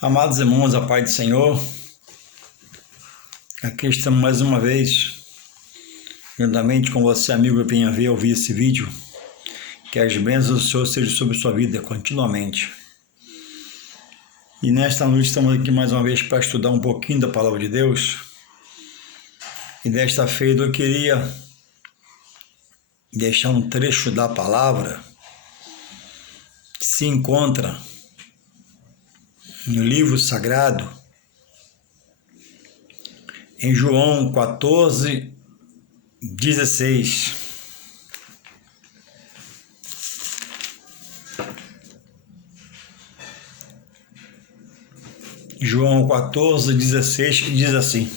Amados irmãos, a paz do Senhor, aqui estamos mais uma vez, juntamente com você, amigo, que venha ver ouvir esse vídeo, que as bênçãos do Senhor sejam sobre sua vida continuamente. E nesta noite estamos aqui mais uma vez para estudar um pouquinho da Palavra de Deus, e desta feita eu queria deixar um trecho da Palavra que se encontra no livro sagrado, em João 14:16. João 14:16, que diz assim: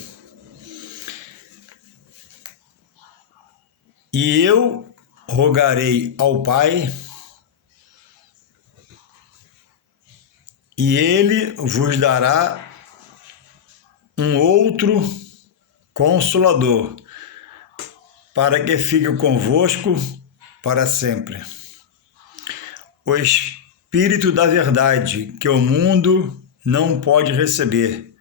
E eu rogarei ao Pai, e ele vos dará um outro Consolador, para que fique convosco para sempre. O Espírito da verdade, que o mundo não pode receber,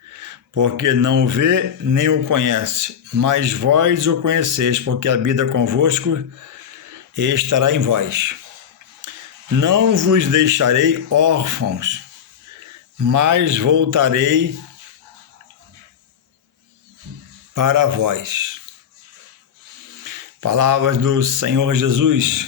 porque não o vê nem o conhece, mas vós o conheceis, porque habita convosco e estará em vós. Não vos deixarei órfãos, mas voltarei para vós. Palavras do Senhor Jesus.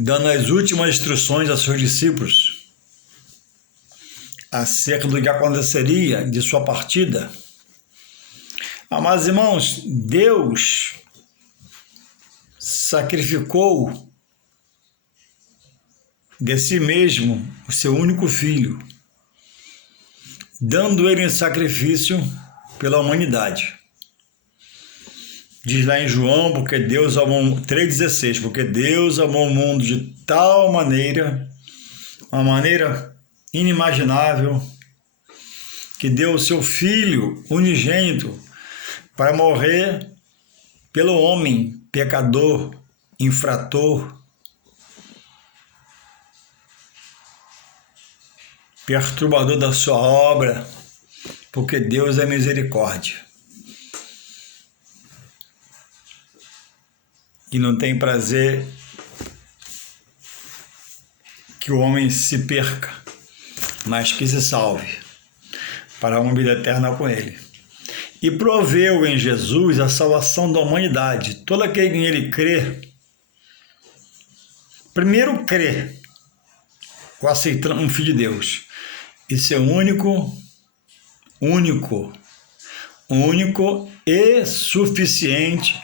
Dando as últimas instruções a seus discípulos acerca do que aconteceria de sua partida. Amados irmãos, Deus sacrificou de si mesmo o seu único filho, dando ele em sacrifício pela humanidade. Diz lá em João, porque Deus amou, 3,16, porque Deus amou o mundo de tal maneira, uma maneira inimaginável, que deu o seu Filho unigênito para morrer pelo homem pecador, infrator, perturbador da sua obra, porque Deus é misericórdia e não tem prazer que o homem se perca, mas que se salve para uma vida eterna com ele. E proveu em Jesus a salvação da humanidade. Todo aquele que nele crê, primeiro crê, o aceitando um Filho de Deus, e ser único e suficiente,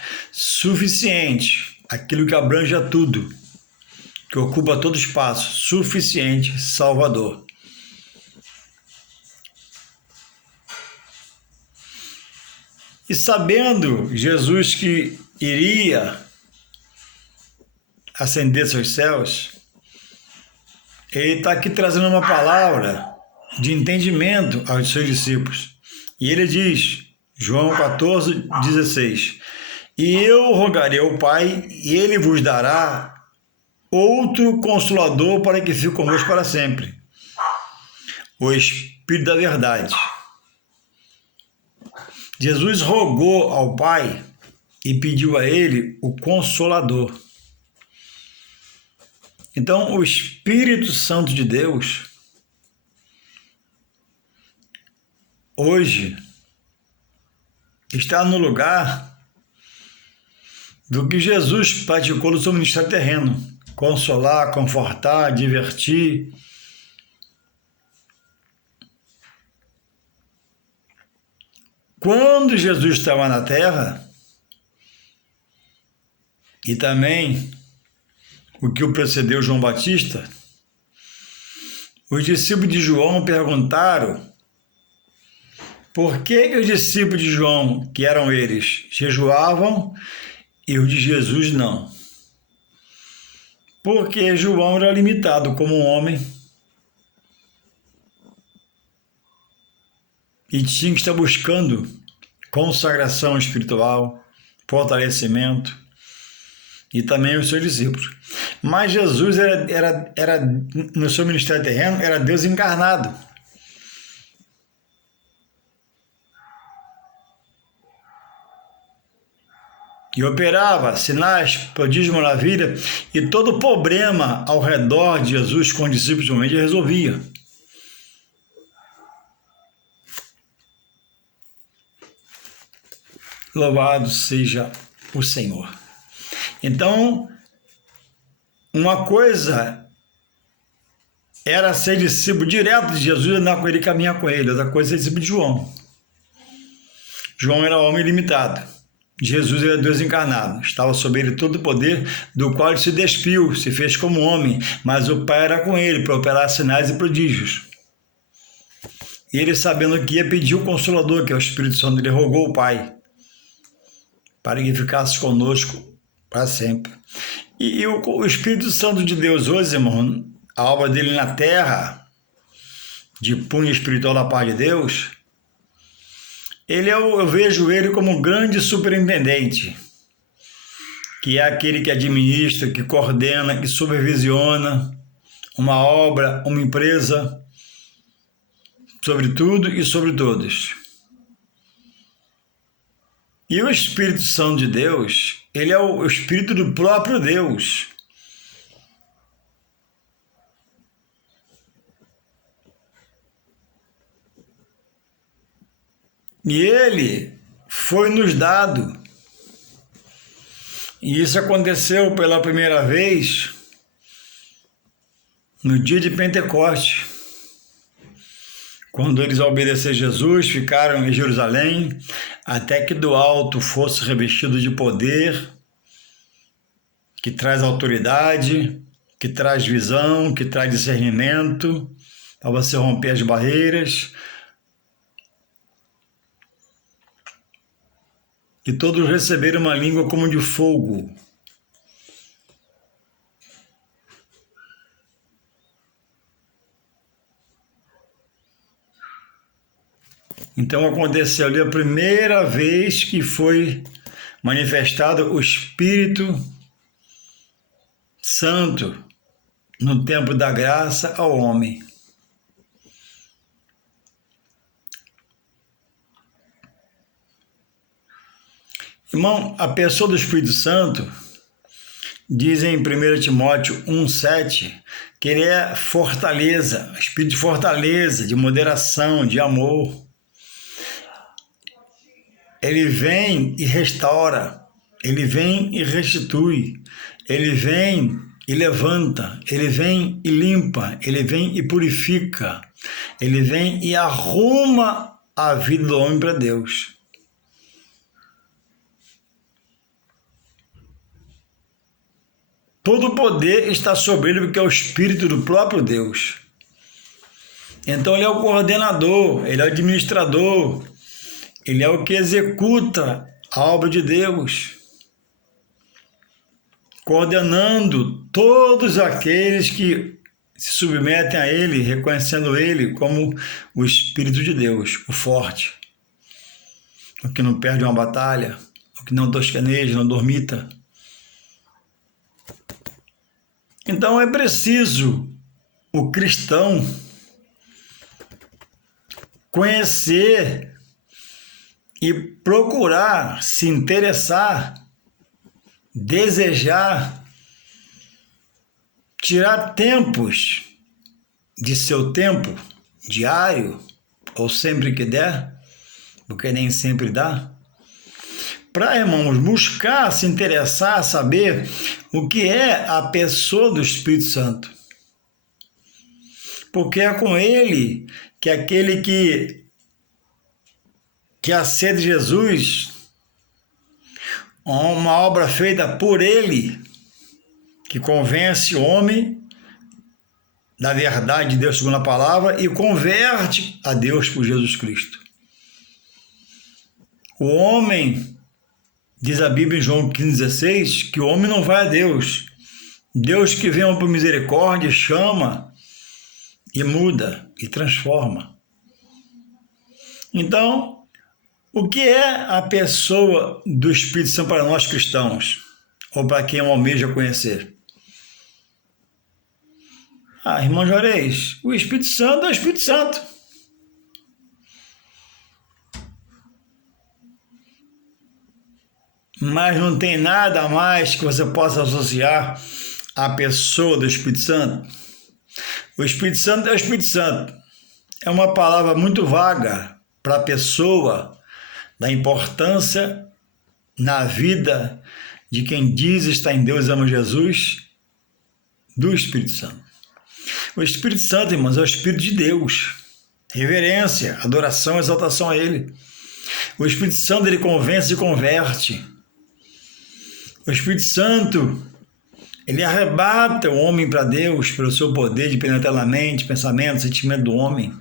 aquilo que abrange a tudo, que ocupa todo espaço, suficiente, Salvador. E sabendo Jesus que iria ascender aos céus, ele está aqui trazendo uma palavra de entendimento aos seus discípulos. E ele diz, João 14:16, E eu rogarei ao Pai, e ele vos dará outro Consolador para que fique convosco para sempre, o Espírito da verdade. Jesus rogou ao Pai e pediu a ele o Consolador. Então, o Espírito Santo de Deus hoje está no lugar do que Jesus praticou no seu ministério terreno: consolar, confortar, divertir. Quando Jesus estava na terra, e também o que o precedeu João Batista, os discípulos de João perguntaram por que os discípulos de João, que eram eles, jejuavam e os de Jesus não. Porque João era limitado como um homem e tinha que estar buscando consagração espiritual, fortalecimento, e também os seus discípulos. Mas Jesus no seu ministério terreno, era Deus encarnado. E operava sinais, prodígios, maravilha, e todo problema ao redor de Jesus com os discípulos ele resolvia. Louvado seja o Senhor. Então, uma coisa era ser discípulo direto de Jesus, andar com ele e caminhar com ele. Outra coisa é ser discípulo de João. João era homem limitado. Jesus era Deus encarnado. Estava sob ele todo o poder, do qual ele se despiu, se fez como homem, mas o Pai era com ele para operar sinais e prodígios. E ele, sabendo que ia pedir o Consolador, que é o Espírito Santo, ele rogou o Pai para que ficasse conosco para sempre. E o Espírito Santo de Deus hoje, irmão, a obra dele na terra, de punho espiritual da parte de Deus, eu vejo ele como um grande superintendente, que é aquele que administra, que coordena, que supervisiona uma obra, uma empresa, sobre tudo e sobre todos. E o Espírito Santo de Deus, ele é o Espírito do próprio Deus. E ele foi nos dado. E isso aconteceu pela primeira vez no dia de Pentecostes, quando eles, ao obedecer Jesus, ficaram em Jerusalém, até que do alto fosse revestido de poder, que traz autoridade, que traz visão, que traz discernimento, para você romper as barreiras, que todos receberam uma língua como de fogo. Então aconteceu ali a primeira vez que foi manifestado o Espírito Santo no tempo da graça ao homem. Irmão, a pessoa do Espírito Santo, diz em 1 Timóteo 1,7, que ele é fortaleza, espírito de fortaleza, de moderação, de amor. Ele vem e restaura, ele vem e restitui, ele vem e levanta, ele vem e limpa, ele vem e purifica, ele vem e arruma a vida do homem para Deus. Todo o poder está sobre ele, porque é o Espírito do próprio Deus. Então ele é o coordenador, ele é o administrador, ele é o que executa a obra de Deus, coordenando todos aqueles que se submetem a ele, reconhecendo ele como o Espírito de Deus, o forte, o que não perde uma batalha, o que não tosqueneja, não dormita. Então é preciso o cristão conhecer e procurar se interessar, desejar, tirar tempos de seu tempo diário, ou sempre que der, porque nem sempre dá, para, irmãos, buscar se interessar, saber o que é a pessoa do Espírito Santo. Porque é com ele que aquele que a sede de Jesus, uma obra feita por ele, que convence o homem da verdade de Deus segundo a palavra e converte a Deus por Jesus Cristo. O homem, diz a Bíblia em João 15,16, que o homem não vai a Deus. Deus que vem por misericórdia, chama e muda e transforma. Então, o que é a pessoa do Espírito Santo para nós cristãos? Ou para quem almeja conhecer? Ah, irmão Juarez, o Espírito Santo é o Espírito Santo. Mas não tem nada mais que você possa associar à pessoa do Espírito Santo. O Espírito Santo é o Espírito Santo. É uma palavra muito vaga para a pessoa, da importância na vida de quem diz estar em Deus e ama Jesus, do Espírito Santo. O Espírito Santo, irmãos, é o Espírito de Deus. Reverência, adoração, exaltação a Ele. O Espírito Santo, ele convence e converte. O Espírito Santo, ele arrebata o homem para Deus pelo seu poder de penetrar na mente, pensamento, sentimento do homem.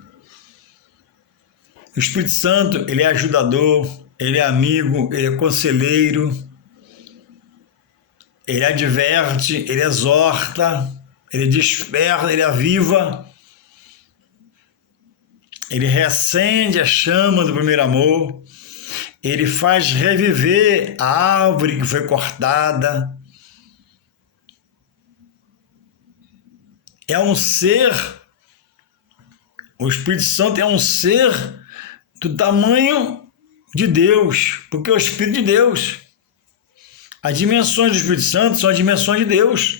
O Espírito Santo, ele é ajudador, ele é amigo, ele é conselheiro, ele adverte, ele exorta, ele desperta, ele aviva, ele reacende a chama do primeiro amor, ele faz reviver a árvore que foi cortada. É um ser, o Espírito Santo é um ser do tamanho de Deus, porque é o Espírito de Deus. As dimensões do Espírito Santo são as dimensões de Deus.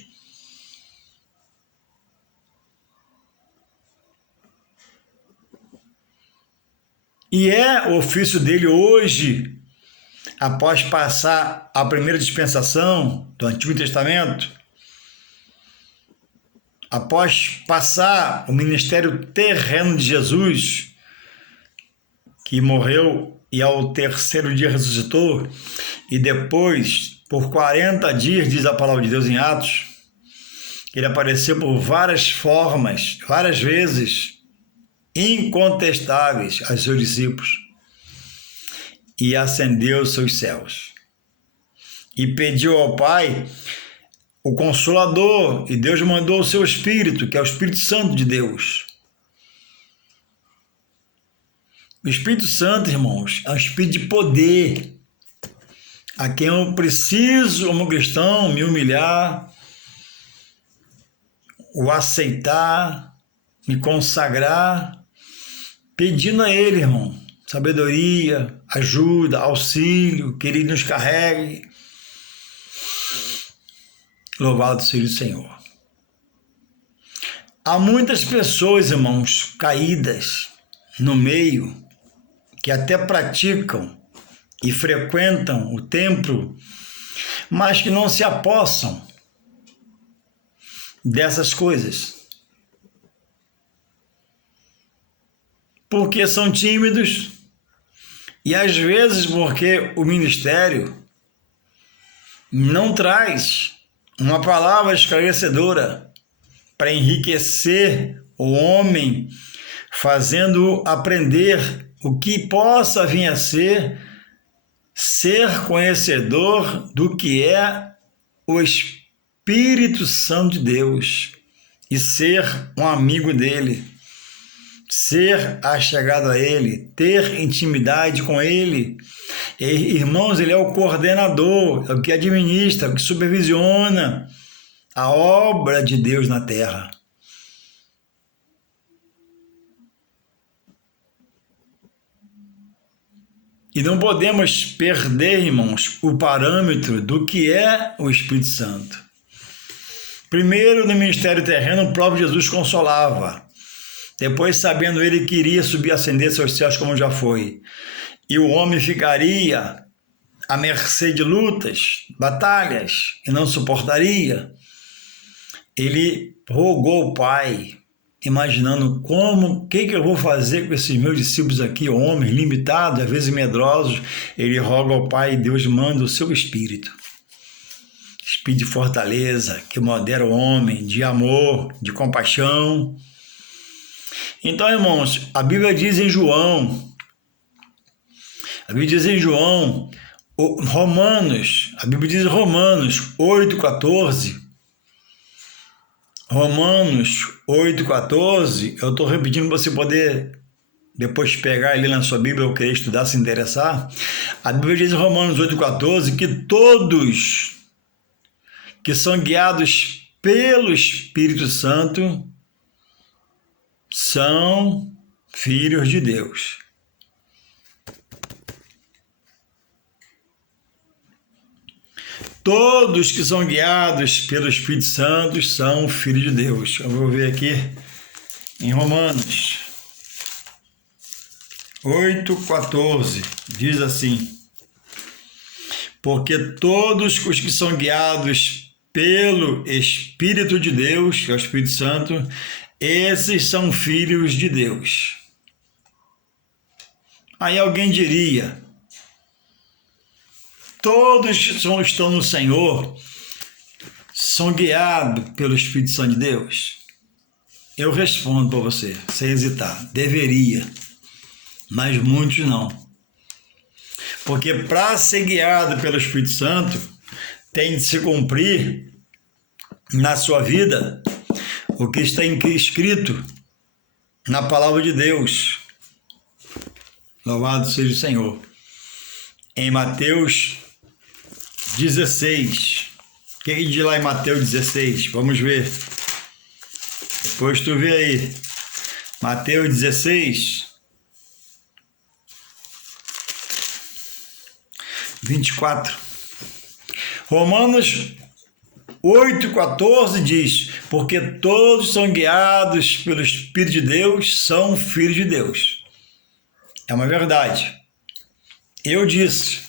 E é o ofício dele hoje, após passar a primeira dispensação do Antigo Testamento, após passar o ministério terreno de Jesus, que morreu e ao terceiro dia ressuscitou, e depois, por 40 dias, diz a palavra de Deus em Atos, ele apareceu por várias formas, várias vezes, incontestáveis aos seus discípulos, e ascendeu aos seus céus. E pediu ao Pai o Consolador, e Deus mandou o seu Espírito, que é o Espírito Santo de Deus. O Espírito Santo, irmãos, é um Espírito de poder, a quem eu preciso, como cristão, me humilhar, o aceitar, me consagrar, pedindo a Ele, irmão, sabedoria, ajuda, auxílio, que Ele nos carregue. Louvado seja o Senhor. Há muitas pessoas, irmãos, caídas no meio, que até praticam e frequentam o templo, mas que não se apossam dessas coisas. Porque são tímidos e às vezes porque o ministério não traz uma palavra esclarecedora para enriquecer o homem, fazendo-o aprender o que possa vir a ser conhecedor do que é o Espírito Santo de Deus e ser um amigo dele, ser achegado a ele, ter intimidade com ele. E, irmãos, ele é o coordenador, é o que administra, o que supervisiona a obra de Deus na terra. E não podemos perder, irmãos, o parâmetro do que é o Espírito Santo. Primeiro, no ministério terreno, o próprio Jesus consolava. Depois, sabendo ele que iria subir e ascender aos céus como já foi. E o homem ficaria à mercê de lutas, batalhas, e não suportaria. Ele rogou ao Pai, imaginando o que eu vou fazer com esses meus discípulos aqui, homens limitados, às vezes medrosos. Ele roga ao Pai e Deus manda o seu Espírito. Espírito de fortaleza, que modera o homem, de amor, de compaixão. Então, irmãos, a Bíblia diz em João, Romanos 8,14, Romanos 8,14, eu estou repetindo para você poder depois pegar ali na sua Bíblia ou querer estudar, se interessar. A Bíblia diz em Romanos 8,14 que todos que são guiados pelo Espírito Santo são filhos de Deus. Todos que são guiados pelo Espírito Santo são filhos de Deus. Eu vou ver aqui em Romanos 8,14, diz assim: porque todos os que são guiados pelo Espírito de Deus, que é o Espírito Santo, esses são filhos de Deus. Aí alguém diria: todos que estão no Senhor são guiados pelo Espírito Santo de Deus? Eu respondo para você, sem hesitar: deveria, mas muitos não. Porque para ser guiado pelo Espírito Santo, tem de se cumprir na sua vida o que está escrito na palavra de Deus. Louvado seja o Senhor. Em Mateus 16. O que diz lá em Mateus 16? Vamos ver. Depois tu vê aí. Mateus 16, 24. Romanos 8,14 diz: porque todos são guiados pelo Espírito de Deus, são filhos de Deus. É uma verdade. Eu disse,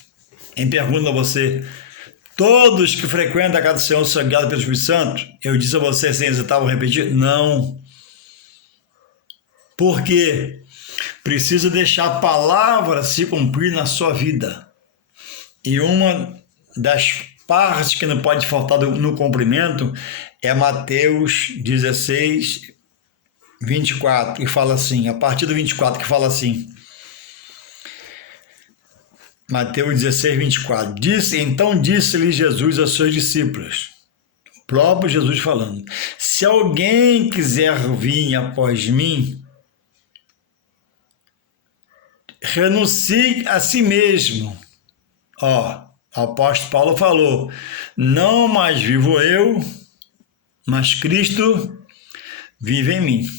em pergunta a você: todos que frequentam a casa do Senhor são guiados pelo Espírito Santo? Eu disse a você, sem hesitar, vou repetir: não. Por quê? Precisa deixar a palavra se cumprir na sua vida. E uma das partes que não pode faltar no cumprimento é Mateus 16, 24, que fala assim, a partir do 24, que fala assim, Mateus 16, 24, então disse-lhe Jesus aos seus discípulos, o próprio Jesus falando: se alguém quiser vir após mim, renuncie a si mesmo. O apóstolo Paulo falou: não mais vivo eu, mas Cristo vive em mim.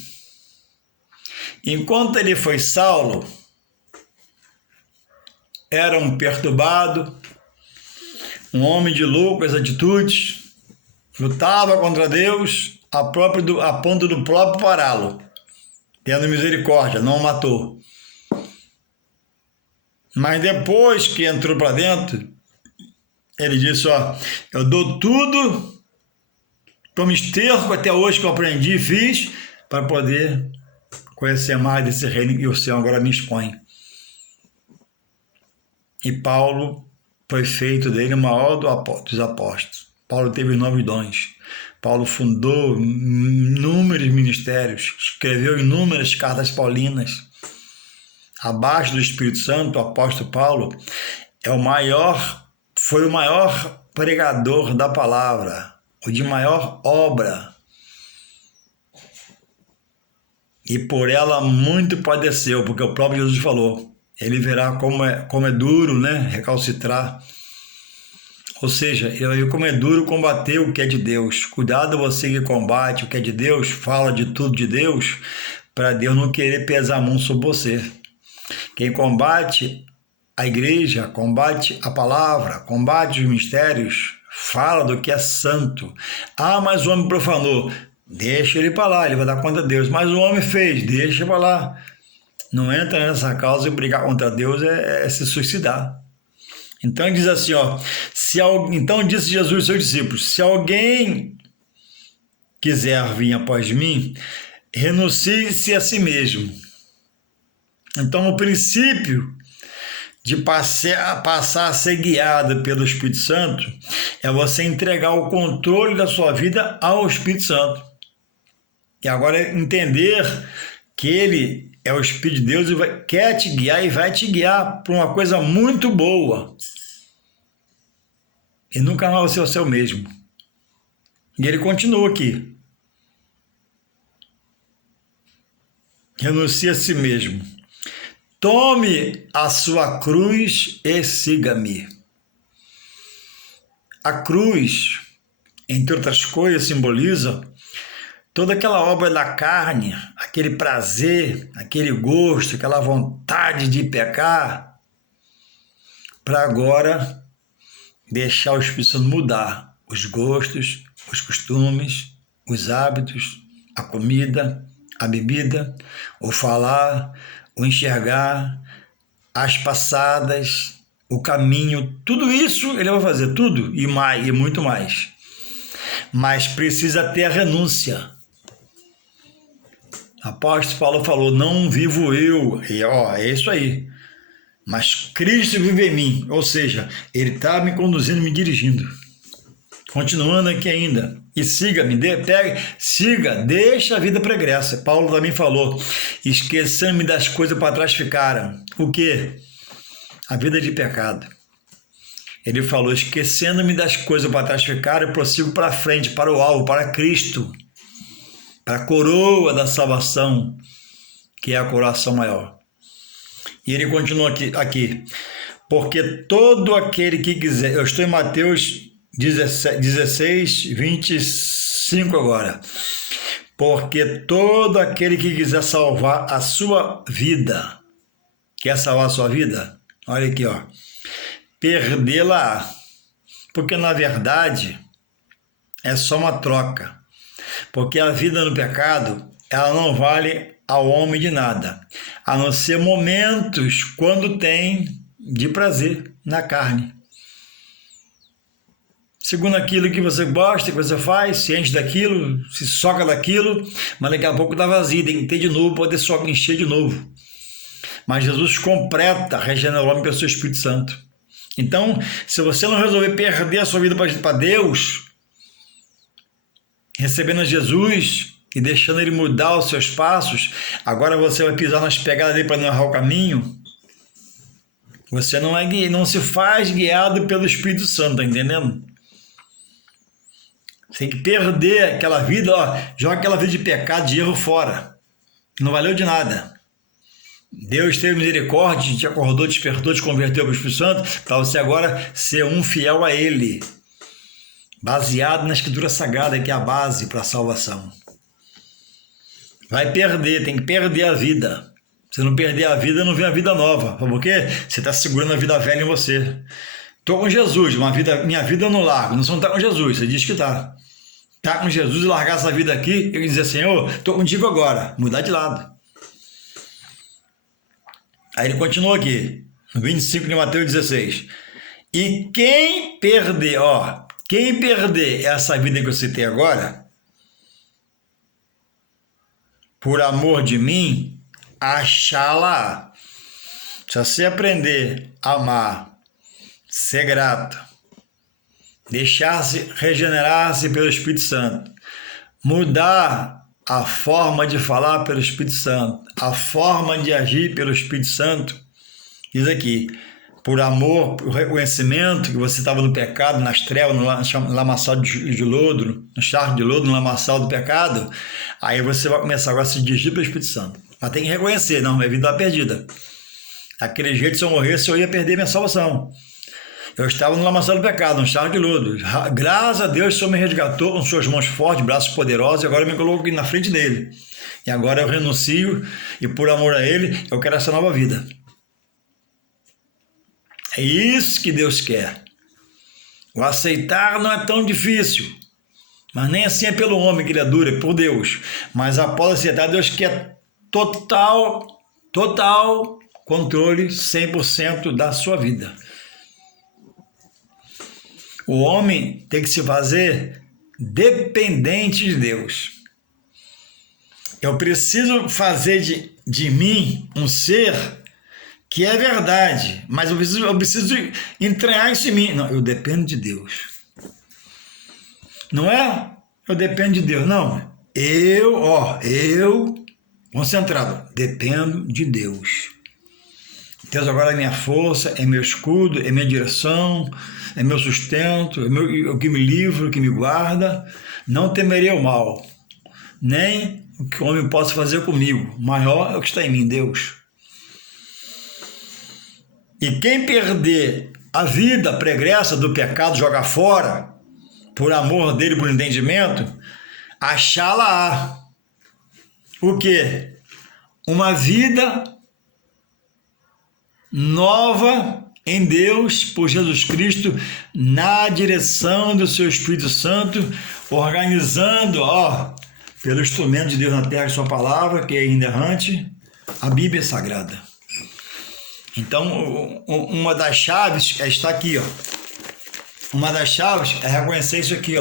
Enquanto ele foi Saulo, era um perturbado, um homem de loucas atitudes, lutava contra Deus a ponto do próprio pará-lo, tendo misericórdia, não o matou. Mas depois que entrou para dentro, ele disse: eu dou tudo, estou me esterco até hoje que eu aprendi e fiz, para poder conhecer mais desse reino que o Senhor agora me expõe. E Paulo foi feito dele o maior dos apóstolos. Paulo teve 9 dons. Paulo fundou inúmeros ministérios, escreveu inúmeras cartas paulinas. Abaixo do Espírito Santo, o apóstolo Paulo foi o maior pregador da palavra, o de maior obra. E por ela muito padeceu, porque o próprio Jesus falou: ele verá como é duro, né, recalcitrar. Ou seja, ele viu como é duro combater o que é de Deus. Cuidado você que combate o que é de Deus, fala de tudo de Deus, para Deus não querer pesar a mão sobre você. Quem combate a igreja, combate a palavra, combate os mistérios, fala do que é santo. Mas o homem profanou, deixa ele para lá, ele vai dar conta de Deus. Mas o homem fez, deixa para lá. Não entra nessa causa e brigar contra Deus é se suicidar. Então ele diz assim, então disse Jesus aos seus discípulos: se alguém quiser vir após mim, renuncie-se a si mesmo. Então, o princípio de passar a ser guiado pelo Espírito Santo é você entregar o controle da sua vida ao Espírito Santo. E agora entender que ele é o Espírito de Deus e quer te guiar e vai te guiar para uma coisa muito boa. E nunca mais você é o seu mesmo. E ele continua aqui. Renuncie a si mesmo. Tome a sua cruz e siga-me. A cruz, entre outras coisas, simboliza toda aquela obra da carne, aquele prazer, aquele gosto, aquela vontade de pecar, para agora deixar o Espírito Santo mudar os gostos, os costumes, os hábitos, a comida, a bebida, o falar, o enxergar, as passadas, o caminho, tudo isso ele vai fazer, tudo e mais, e muito mais. Mas precisa ter a renúncia. O apóstolo Paulo falou, não vivo eu, e é isso aí, mas Cristo vive em mim, ou seja, ele está me conduzindo, me dirigindo. Continuando aqui ainda, e siga-me, siga, deixa a vida pregressa. Paulo também falou, esquecendo-me das coisas para trás ficaram. O quê? A vida de pecado. Ele falou, esquecendo-me das coisas para trás ficaram, eu prossigo para frente, para o alvo, para Cristo, para a coroa da salvação, que é a coroação maior. E ele continua aqui, porque todo aquele que quiser, eu estou em Mateus 16, 25 agora, porque todo aquele que quiser salvar a sua vida, quer salvar a sua vida? Olha aqui, ó, perdê-la, porque na verdade é só uma troca, porque a vida no pecado, ela não vale ao homem de nada, a não ser momentos quando tem de prazer na carne. Segundo aquilo que você gosta, que você faz, se enche daquilo, se soca daquilo, mas daqui a pouco está vazio, tem que ter de novo, poder só encher de novo. Mas Jesus completa, regenera o homem pelo seu Espírito Santo. Então, se você não resolver perder a sua vida para Deus, recebendo Jesus e deixando Ele mudar os seus passos, agora você vai pisar nas pegadas dele para não errar o caminho. Você não se faz guiado pelo Espírito Santo, tá entendendo? Você tem que perder aquela vida, joga aquela vida de pecado, de erro fora. Não valeu de nada. Deus teve misericórdia, te acordou, te despertou, te converteu para o Espírito Santo, para você agora ser um fiel a Ele, baseado na Escritura Sagrada, que é a base para a salvação. Vai perder, tem que perder a vida. Se não perder a vida, não vem a vida nova. Por quê? Você está segurando a vida velha em você. Estou com Jesus, minha vida eu não largo. Não está com Jesus, você diz que está. Está com Jesus e largar essa vida aqui e dizer, Senhor, estou contigo agora. Mudar de lado. Aí ele continua aqui, no 25 de Mateus 16. E quem perder essa vida que eu citei agora, por amor de mim, achá-la. Se você aprender a amar, ser grato, deixar-se regenerar-se pelo Espírito Santo, mudar a forma de falar pelo Espírito Santo, a forma de agir pelo Espírito Santo, diz aqui, por amor, por reconhecimento que você estava no pecado, nas trevas, no lamaçal de lodo, no charco de lodo, no lamaçal do pecado, aí você vai começar agora a se dirigir pelo Espírito Santo. Mas tem que reconhecer, não, minha vida está perdida. Daquele jeito, se eu morresse, eu ia perder minha salvação. Eu estava no lamaçal do pecado, no charco de lodo. Graças a Deus, o Senhor me resgatou com suas mãos fortes, braços poderosos, e agora eu me coloco aqui na frente dele. E agora eu renuncio, e por amor a ele, eu quero essa nova vida. É isso que Deus quer. O aceitar não é tão difícil, mas nem assim é pelo homem que ele é duro, é por Deus. Mas após aceitar, Deus quer total controle, 100% da sua vida. O homem tem que se fazer dependente de Deus. Eu preciso fazer de mim um ser que é verdade, mas eu preciso entranhar isso em mim. Não, eu dependo de Deus. Não é? Eu dependo de Deus. Não. Eu, concentrado, dependo de Deus. Deus agora é minha força, é meu escudo, é minha direção, é meu sustento, é o que me livra, o que me guarda. Não temerei o mal, nem o que o homem possa fazer comigo. Maior é o que está em mim, Deus. E quem perder a vida pregressa do pecado, jogar fora, por amor dele, por entendimento, achá-la-á. O quê? Uma vida nova em Deus, por Jesus Cristo, na direção do seu Espírito Santo, organizando, pelo instrumento de Deus na terra, sua palavra, que é inerrante, a Bíblia Sagrada. Então, uma das chaves está aqui, Uma das chaves é reconhecer isso aqui,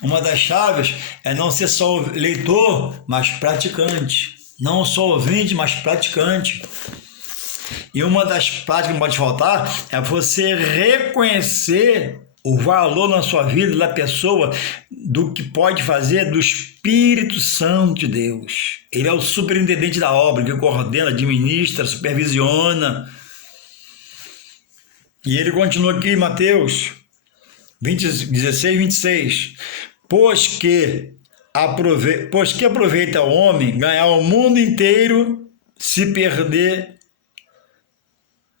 Uma das chaves é não ser só leitor, mas praticante. Não só ouvinte, mas praticante. E uma das práticas que não pode faltar é você reconhecer o valor na sua vida da pessoa, do que pode fazer do Espírito Santo de Deus. Ele é o superintendente da obra, que coordena, administra, supervisiona. E ele continua aqui em Mateus 16, 26. Pois que aproveita o homem ganhar o mundo inteiro se perder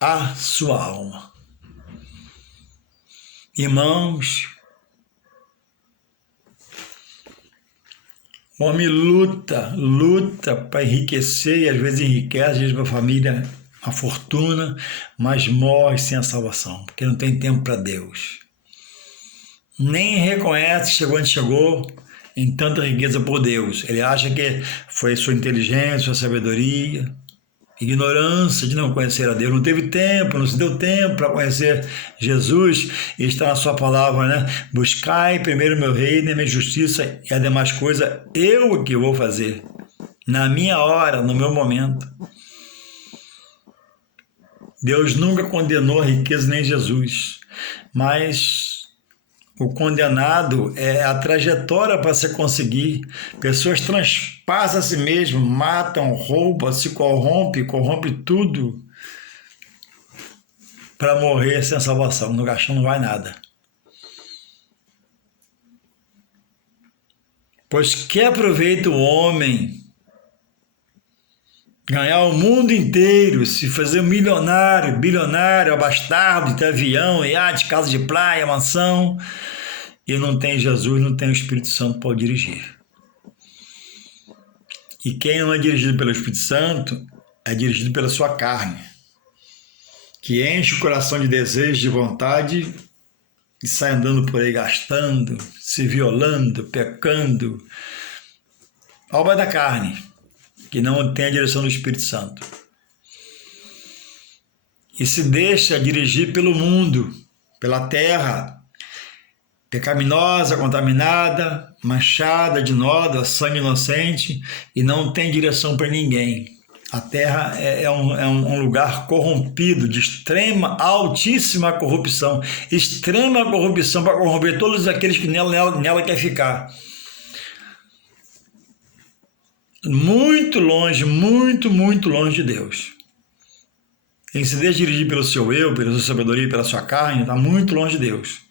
a sua alma. Irmãos, o homem luta para enriquecer, e às vezes enriquece, às vezes para a família, a fortuna, mas morre sem a salvação, porque não tem tempo para Deus. Nem reconhece que chegou onde chegou em tanta riqueza por Deus. Ele acha que foi sua inteligência, sua sabedoria, ignorância de não conhecer a Deus. Não teve tempo, não se deu tempo para conhecer Jesus. E está na sua palavra, né? Buscai primeiro o meu reino e minha justiça, e as demais coisas eu que vou fazer. Na minha hora, no meu momento. Deus nunca condenou a riqueza nem Jesus. Mas o condenado é a trajetória para se conseguir. Pessoas transpassam a si mesmo, matam, roubam, se corrompe tudo para morrer sem salvação. No caixão não vai nada. Pois que aproveita o homem ganhar o mundo inteiro, se fazer milionário, bilionário, abastado, ter avião, iate, casa de praia, mansão, e não tem Jesus, não tem o Espírito Santo para dirigir. E quem não é dirigido pelo Espírito Santo é dirigido pela sua carne, que enche o coração de desejo, de vontade, e sai andando por aí gastando, se violando, pecando. Obra da carne, que não tem a direção do Espírito Santo. E se deixa dirigir pelo mundo, pela terra, pecaminosa, contaminada, manchada de nódoa, sangue inocente, e não tem direção para ninguém. A terra é um lugar corrompido, de altíssima corrupção, extrema corrupção para corromper todos aqueles que nela quer ficar. Muito longe, muito longe de Deus. Em se deixar dirigir pelo seu eu, pela sua sabedoria, pela sua carne, está muito longe de Deus.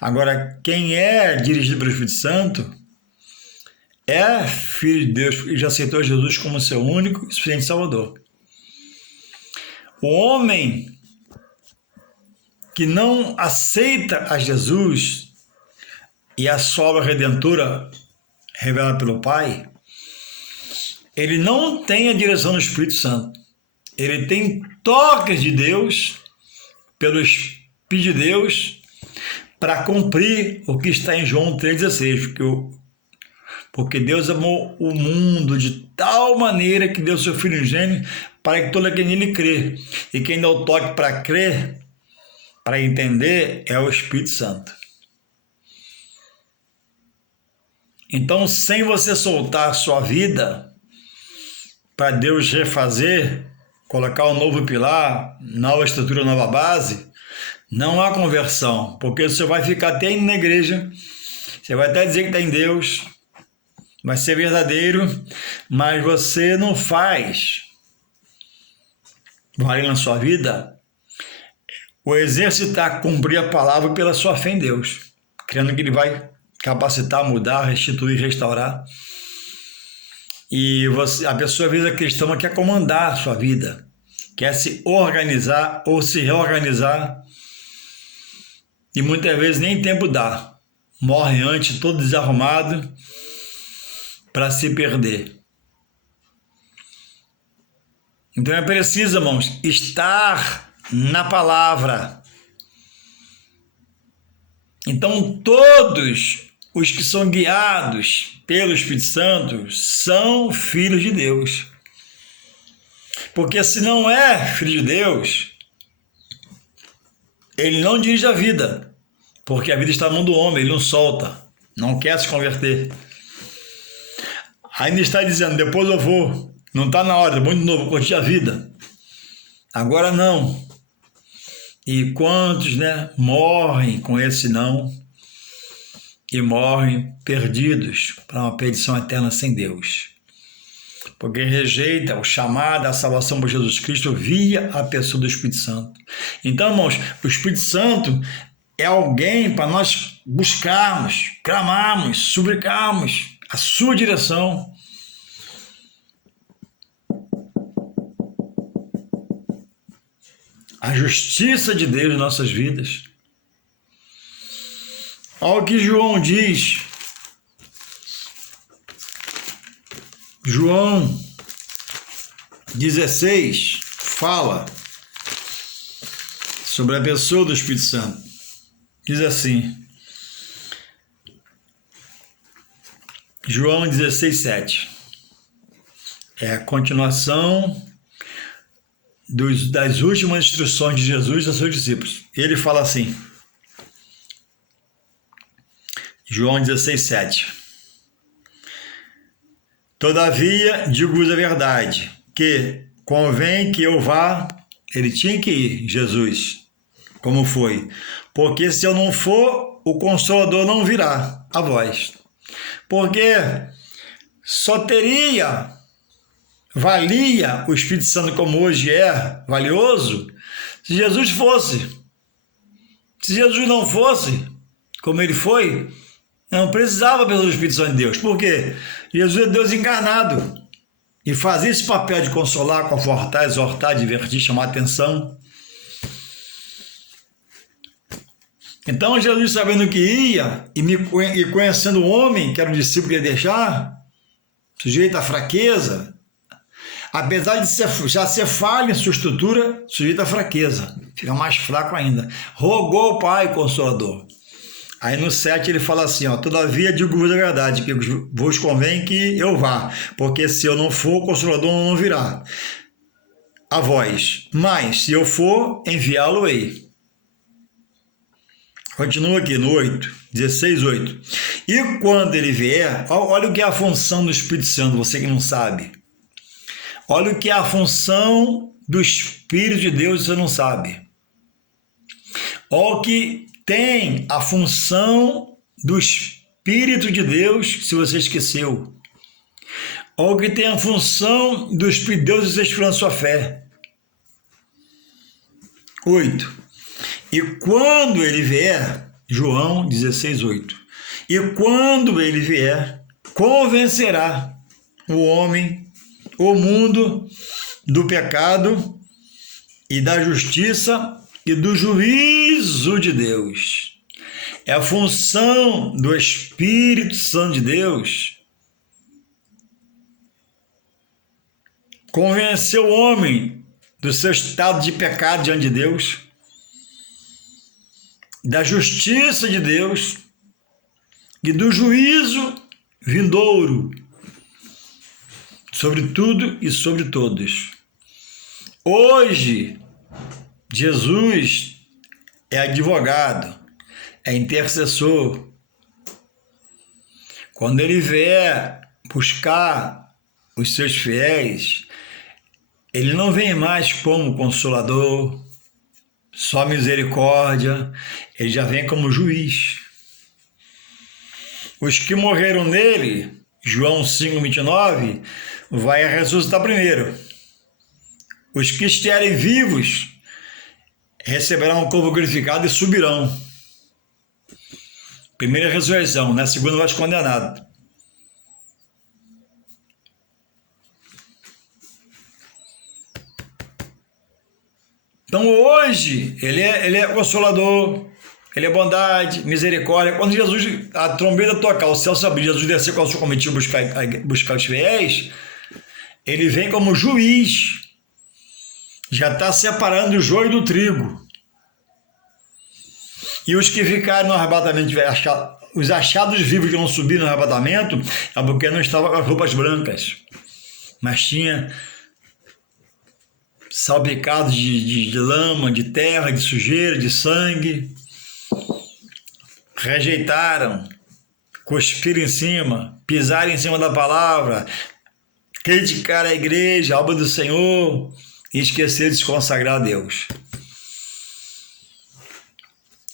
Agora, quem é dirigido pelo Espírito Santo é filho de Deus e já aceitou Jesus como seu único e suficiente Salvador. O homem que não aceita a Jesus e a sua obra redentora revelada pelo Pai, ele não tem a direção do Espírito Santo. Ele tem toques de Deus, pelo Espírito de Deus, para cumprir o que está em João 3,16. Porque Deus amou o mundo de tal maneira que deu seu Filho unigênito para que todo aquele nele crê. E quem dá o toque para crer, para entender, é o Espírito Santo. Então, sem você soltar a sua vida para Deus refazer, colocar um novo pilar, nova estrutura, nova base, não há conversão, porque você vai ficar até indo na igreja, você vai até dizer que está em Deus, vai ser verdadeiro, mas você não faz valer na sua vida o exercitar, cumprir a palavra pela sua fé em Deus, crendo que Ele vai capacitar, mudar, restituir, restaurar. E a pessoa, às vezes, a cristã quer comandar a sua vida, quer se organizar ou se reorganizar, e muitas vezes nem tempo dá. Morre antes, todo desarrumado, para se perder. Então é preciso, irmãos, estar na palavra. Então todos os que são guiados pelo Espírito Santo são filhos de Deus. Porque se não é filho de Deus, ele não dirige a vida. Porque a vida está na mão do homem, ele não solta, não quer se converter. Ainda está dizendo, depois eu vou. Não está na hora, muito novo, curtir a vida. Agora não. E quantos, morrem com esse não e morrem perdidos para uma perdição eterna sem Deus. Porque rejeita o chamado à salvação por Jesus Cristo via a pessoa do Espírito Santo. Então, irmãos, o Espírito Santo é alguém para nós buscarmos, clamarmos, suplicarmos a sua direção. A justiça de Deus em nossas vidas. Olha o que João diz. João 16 fala sobre a pessoa do Espírito Santo. Diz assim, João 16:7. É a continuação das últimas instruções de Jesus aos seus discípulos. Ele fala assim, João 16:7. Todavia, digo-vos a verdade, que convém que eu vá. Ele tinha que ir, Jesus, como foi. Porque se eu não for, o Consolador não virá a vós. Porque só valia o Espírito Santo como hoje é valioso, se Jesus fosse. Se Jesus não fosse, como ele foi, não precisava pelo Espírito Santo de Deus. Por quê? Jesus é Deus encarnado e fazia esse papel de consolar, confortar, exortar, divertir, chamar atenção. Então Jesus, sabendo que ia e conhecendo o homem, que era o discípulo que ia deixar, sujeito à fraqueza, apesar de já ser falho em sua estrutura, sujeito à fraqueza, fica mais fraco ainda. Rogou ao Pai Consolador. Aí no 7 ele fala assim, todavia digo-vos a verdade, que vos convém que eu vá, porque se eu não for, o Consolador não virá a vós. Mas se eu for, enviá-lo-ei. Continua aqui no 16:8. E quando ele vier, olha o que é a função do Espírito Santo, você que não sabe. Olha o que é a função do Espírito de Deus, você não sabe. Olha o que tem a função do Espírito de Deus, se você esqueceu. Olha o que tem a função do Espírito de Deus, se você esfriou na sua fé. 8. E quando ele vier, João 16:8. E quando ele vier, convencerá o homem, o mundo, do pecado e da justiça e do juízo de Deus. É a função do Espírito Santo de Deus convencer o homem do seu estado de pecado diante de Deus, da justiça de Deus e do juízo vindouro sobre tudo e sobre todos. Hoje, Jesus é advogado, é intercessor. Quando ele vier buscar os seus fiéis, ele não vem mais como consolador, só misericórdia, ele já vem como juiz. Os que morreram nele, João 5:29, vai ressuscitar primeiro. Os que estiverem vivos receberão um corpo glorificado e subirão. Primeira ressurreição, na segunda vai ser condenado. Então hoje ele é consolador, Ele é bondade, misericórdia. Quando Jesus, a trombeta tocar, o céu se abrir, Jesus descer com a sua comitiva buscar os fiéis, ele vem como juiz. Já está separando o joio do trigo. E os que ficaram no arrebatamento, os achados vivos que não subiram no arrebatamento, é porque não estavam com as roupas brancas, mas tinha salpicados de lama, de terra, de sujeira, de sangue. Rejeitaram, cuspiram em cima, pisaram em cima da palavra, criticaram a igreja, a obra do Senhor, e esqueceram de se consagrar a Deus.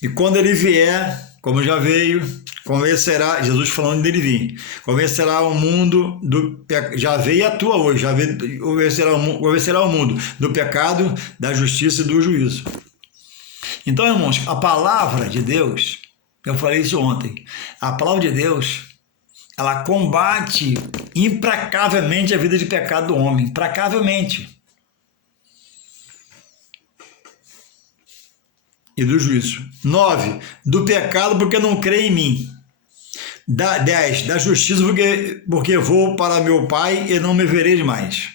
E quando ele vier, como já veio, convencerá, Jesus falando dele vir, convencerá o mundo do pecado, já veio e atua hoje, já veio, convencerá o mundo do pecado, da justiça e do juízo. Então, irmãos, a palavra de Deus, eu falei isso ontem, a palavra de Deus, ela combate implacavelmente a vida de pecado do homem, implacavelmente. E do juízo. 9. Do pecado porque não crê em mim. 10. Da justiça porque vou para meu Pai e não me vereis mais.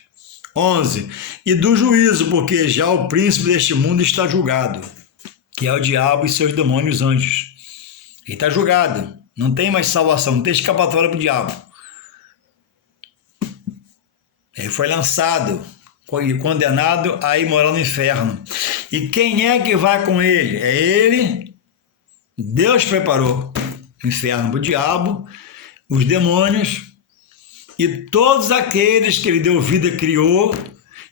11. E do juízo porque já o príncipe deste mundo está julgado, que é o diabo e seus demônios anjos. Ele está julgado. Não tem mais salvação, não tem escapatória para o diabo. Ele foi lançado e condenado a ir morar no inferno. E quem é que vai com ele? É ele. Deus preparou o inferno para o diabo, os demônios e todos aqueles que ele deu vida, criou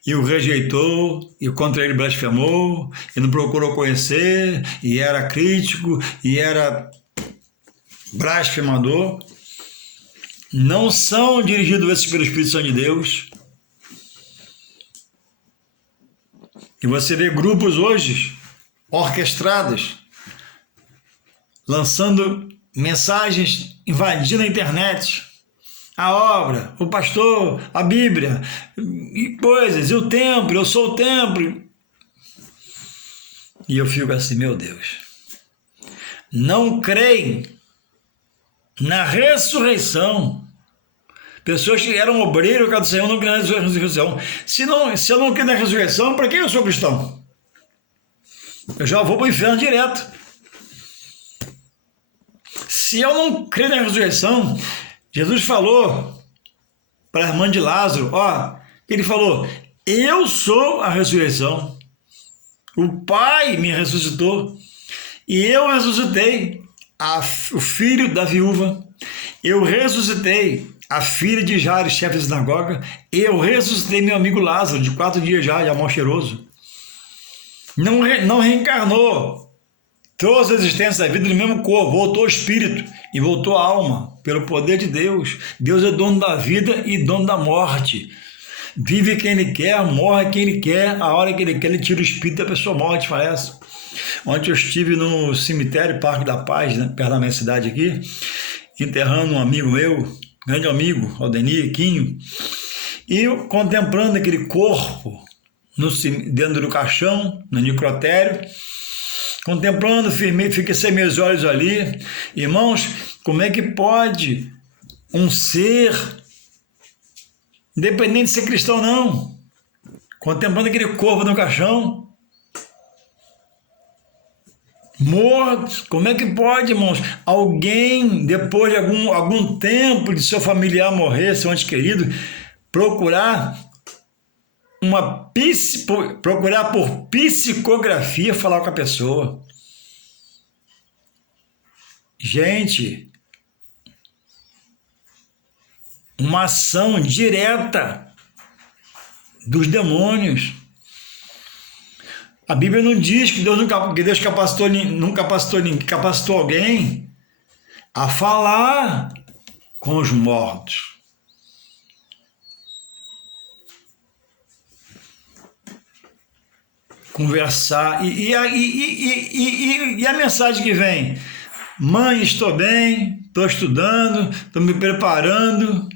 e o rejeitou, e contra ele blasfemou, e não procurou conhecer, e era crítico, e era blasfemador. Não são dirigidos esses pelo Espírito Santo de Deus. E você vê grupos hoje orquestrados, lançando mensagens, invadindo a internet, a obra, o pastor, a Bíblia, e coisas, e o templo, eu sou o templo. E eu fico assim, meu Deus, não creem na ressurreição. Pessoas que eram obreiros do Senhor não creem na ressurreição. Se eu não creio na ressurreição, para que eu sou cristão? Eu já vou para o inferno direto. Se eu não creio na ressurreição, Jesus falou para a irmã de Lázaro, ele falou, eu sou a ressurreição. O Pai me ressuscitou e eu ressuscitei o filho da viúva. Eu ressuscitei a filha de Jairo, chefe da sinagoga. Eu ressuscitei meu amigo Lázaro, de 4 dias já, de mal cheiroso. Não reencarnou. Trouxe a existência da vida no mesmo corpo, voltou o espírito e voltou a alma, pelo poder de Deus. Deus é dono da vida e dono da morte. Vive quem ele quer, morre quem ele quer, a hora que ele quer, ele tira o espírito da pessoa morte, parece. Ontem eu estive no cemitério Parque da Paz, né, perto da minha cidade aqui, enterrando um amigo meu, grande amigo, Aldenir Quinho, e eu contemplando aquele corpo dentro do caixão, no necrotério, contemplando, fiquei sem meus olhos ali. Irmãos, como é que pode um ser, independente de ser cristão ou não, contemplando aquele corpo no caixão, morto, como é que pode, irmãos, alguém, depois de algum tempo de seu familiar morrer, seu ente querido, procurar por psicografia falar com a pessoa? Gente, uma ação direta dos demônios. A Bíblia não diz que Deus capacitou alguém a falar com os mortos. Conversar. E a mensagem que vem? Mãe, estou bem, estou estudando, estou me preparando.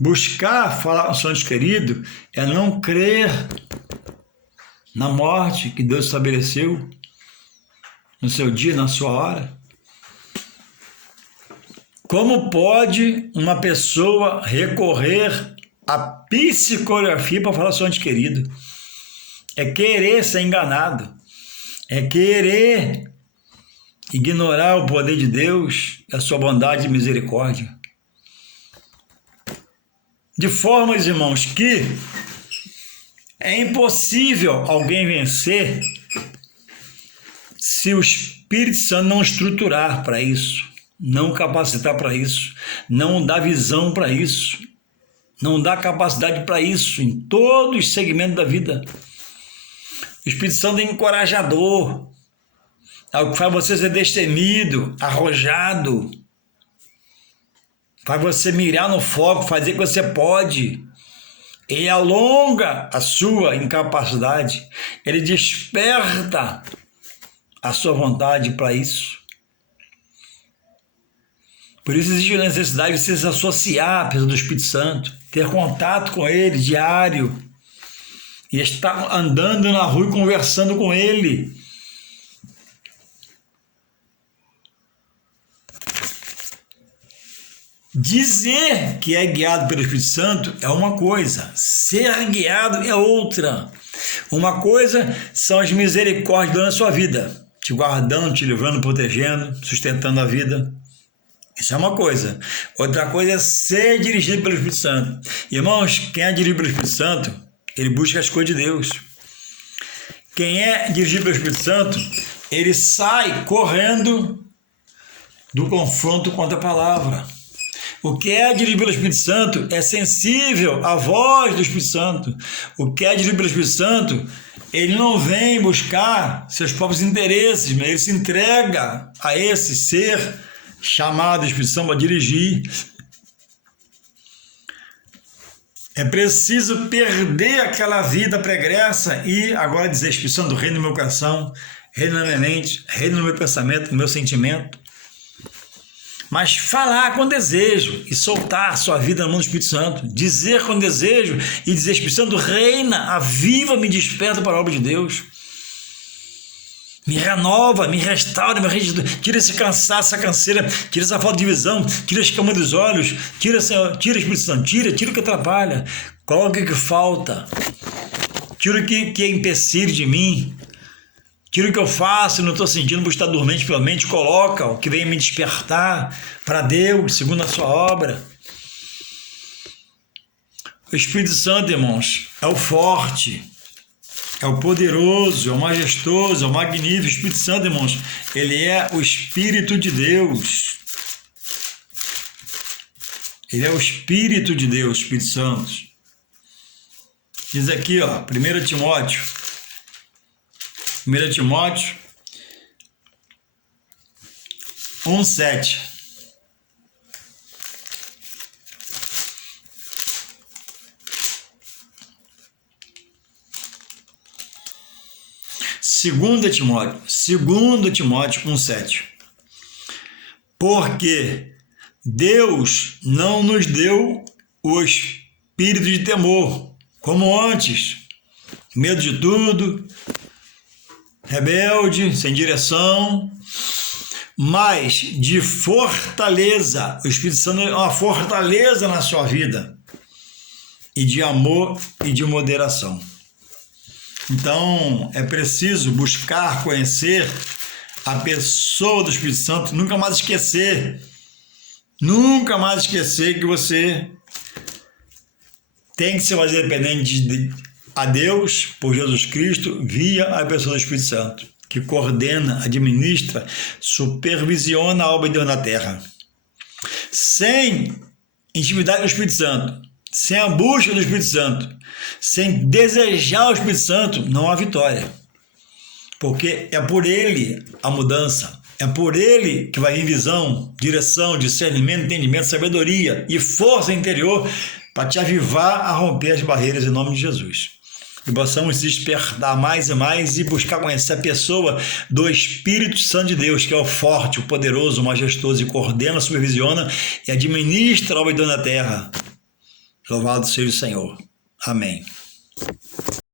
Buscar falar com o seu ente querido é não crer na morte que Deus estabeleceu, no seu dia, na sua hora. Como pode uma pessoa recorrer à psicografia para falar seu ente querido? É querer ser enganado, é querer ignorar o poder de Deus e a sua bondade e misericórdia. De formas, irmãos, que é impossível alguém vencer se o Espírito Santo não estruturar para isso, não capacitar para isso, não dar visão para isso, não dar capacidade para isso em todos os segmentos da vida. O Espírito Santo é encorajador, é o que faz você ser destemido, arrojado, faz você mirar no foco, fazer o que você pode. Ele alonga a sua incapacidade, ele desperta a sua vontade para isso. Por isso existe a necessidade de você se associar à pessoa do Espírito Santo, ter contato com ele diário, e estar andando na rua e conversando com ele. Dizer que é guiado pelo Espírito Santo é uma coisa, ser guiado é outra. Uma coisa são as misericórdias na sua vida, te guardando, te livrando, protegendo, sustentando a vida. Isso é uma coisa. Outra coisa é ser dirigido pelo Espírito Santo. Irmãos, quem é dirigido pelo Espírito Santo, ele busca as coisas de Deus. Quem é dirigido pelo Espírito Santo, ele sai correndo do confronto contra a palavra. O que é dirigido pelo Espírito Santo é sensível à voz do Espírito Santo. O que é dirigido pelo Espírito Santo, ele não vem buscar seus próprios interesses, mas ele se entrega a esse ser chamado Espírito Santo para dirigir. É preciso perder aquela vida pregressa e agora dizer: Espírito Santo, reina no meu coração, reina na minha mente, reina no meu pensamento, no meu sentimento. Mas falar com desejo e soltar a sua vida na mão do Espírito Santo. Dizer com desejo e dizer: Espírito Santo, reina, aviva, me desperta para a obra de Deus. Me renova, me restaura, me restitui. Tira esse cansaço, essa canseira, tira essa falta de visão, tira a escama dos olhos, tira, Senhor, tira, Espírito Santo, tira o que atrapalha, coloca o que falta, tira o que é empecilho de mim, tira o que eu faço, não estou sentindo por estar dormente pela mente, coloca o que vem me despertar para Deus, segundo a sua obra. O Espírito Santo, irmãos, é o forte, é o poderoso, é o majestoso, é o magnífico. O Espírito Santo, irmãos, ele é o Espírito de Deus. Ele é o Espírito de Deus, Espírito Santo. Diz aqui, ó, 1 Timóteo 1:7. Segundo Timóteo 1:7. Porque Deus não nos deu o espírito de temor, como antes, medo de tudo, rebelde, sem direção, mas de fortaleza. O Espírito Santo é uma fortaleza na sua vida, e de amor e de moderação. Então, é preciso buscar conhecer a pessoa do Espírito Santo, nunca mais esquecer que você tem que se fazer dependente a Deus, por Jesus Cristo, via a pessoa do Espírito Santo, que coordena, administra, supervisiona a obra de Deus na terra. Sem intimidade do Espírito Santo, sem a busca do Espírito Santo, sem desejar o Espírito Santo, não há vitória. Porque é por ele a mudança, é por ele que vai vir visão, direção, discernimento, entendimento, sabedoria e força interior para te avivar a romper as barreiras em nome de Jesus. E possamos se despertar mais e mais e buscar conhecer a pessoa do Espírito Santo de Deus, que é o forte, o poderoso, o majestoso, e coordena, supervisiona e administra a obra de Deus na terra. Louvado seja o Senhor. Amém.